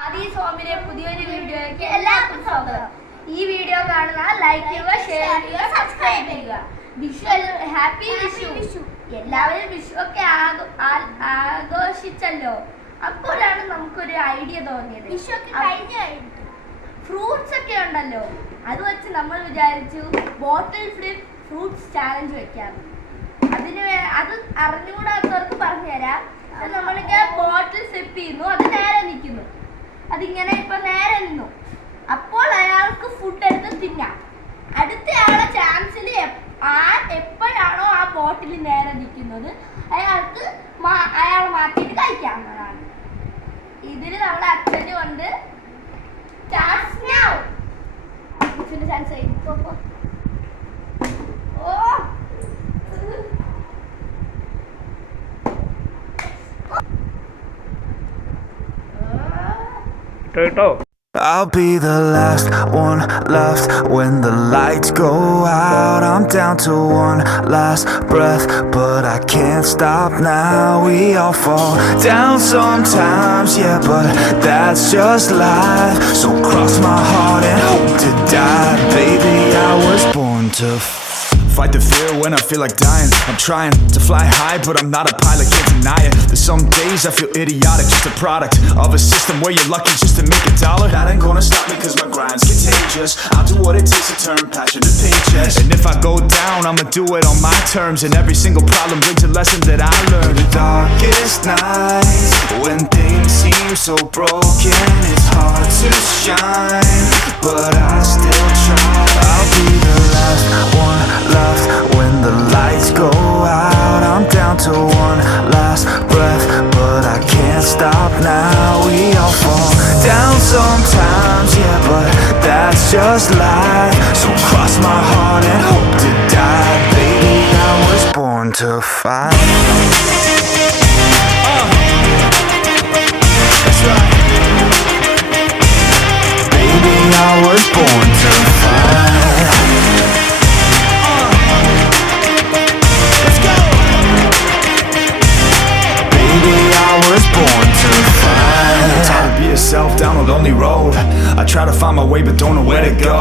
ആദി സോമിന്റെ പുതിയൊരു വീഡിയോയ്ക്ക് എല്ലാവർക്കും സ്വാഗതം. ഈ വീഡിയോ കാണുന്ന ലൈക്ക് ചെയ്യുക, ഷെയർ ചെയ്യുക, സബ്സ്ക്രൈബ് ചെയ്യുക. വിഷു ഹാപ്പി വിഷു. എല്ലാവരും വിഷു ഒക്കെ ആഘോഷിച്ചല്ലോ. അപ്പോഴാണ് നമുക്കൊരു ഐഡിയ തോന്നിയത്. വിഷു ഒക്കെ ഫ്രൂട്ട്സ് ഒക്കെ ഉണ്ടല്ലോ, അത് വെച്ച് നമ്മൾ വിചാരിച്ചു ബോട്ടിൽ ഫ്ലിപ്പ് ഫ്രൂട്ട്സ് ചാലഞ്ച് വെക്കാം. അത് അറിഞ്ഞുകൂടാത്തവർക്ക് പറഞ്ഞുതരാം. നമ്മളിങ്ങനെ ബോട്ടിൽ ഫ്ലിപ്പ് ചെയ്യുന്നു, അത് നേരെ നിൽക്കുന്നു. അതിങ്ങനെ ഇപ്പൊ നേരെ നിന്നു. അപ്പോൾ അയാൾക്ക് ഫുഡ് എടുത്ത് തിന്നാം. അടുത്തയാളെ ചാൻസിൽ എപ്പോഴാണോ ആ ബോട്ടിൽ നേരെ നിൽക്കുന്നത് അയാൾക്ക് അയാൾ മാറ്റിയിട്ട് കഴിക്കാവുന്നതാണ്. ഇതിൽ നമ്മുടെ അച്ഛനും ഉണ്ട്. Chance I'll be the last one left when the lights go out. I'm down to one last breath, but I can't stop now. We all fall down sometimes, yeah, but that's just life. So cross my heart and hope to die. Baby, I was born to fight the fear when I feel like dying. I'm trying to fly high, but I'm not a pilot, can't deny it. There's some days I feel idiotic, just a product of a system where you're lucky just to make $1. That ain't gonna stop me cause my grind's contagious. I'll do what it takes to turn passion to paychecks. And if I go down, I'ma do it on my terms. And every single problem brings a lesson that I learned. The darkest nights, when things seem so broken, it's hard to shine, but I still try. I'll be the last one left when the lights go out. I'm down to one last breath, but I can't stop now. We all fall down sometimes, yeah, but that's just life. So cross my heart and hope to die. Baby, I was born to fight. That's right. Baby, I was born to fight. Down a lonely road, I try to find my way but don't know where to go.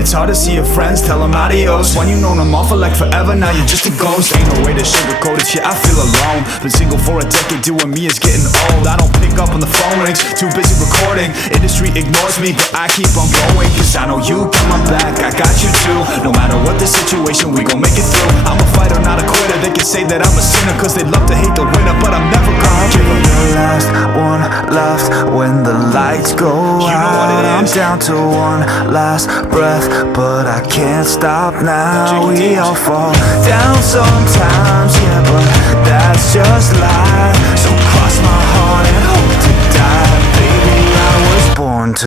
It's hard to see your friends, tell them adios. When you known them all for like forever, now you're just a ghost. Ain't no way to sugarcoat it, yeah, I feel alone. Been single for a decade, doing me is getting old. I don't pick up on the phone rings, too busy recording. Industry ignores me, but I keep on going. Cause I know you got my back, I got you too. No matter what the situation, we gon' make it through. I'm a fighter, not a quitter. They can say that I'm a sinner cause they love to hate the winner, but I'm never gonna give up. The last one left when the lights go out. I'm down to one last breath, but I can't stop now. We all fall down sometimes, yeah, but that's just life. So cross my heart and hope to die. Baby, I was born to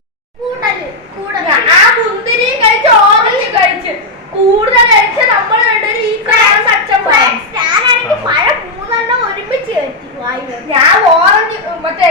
ഞാൻ orange മറ്റേ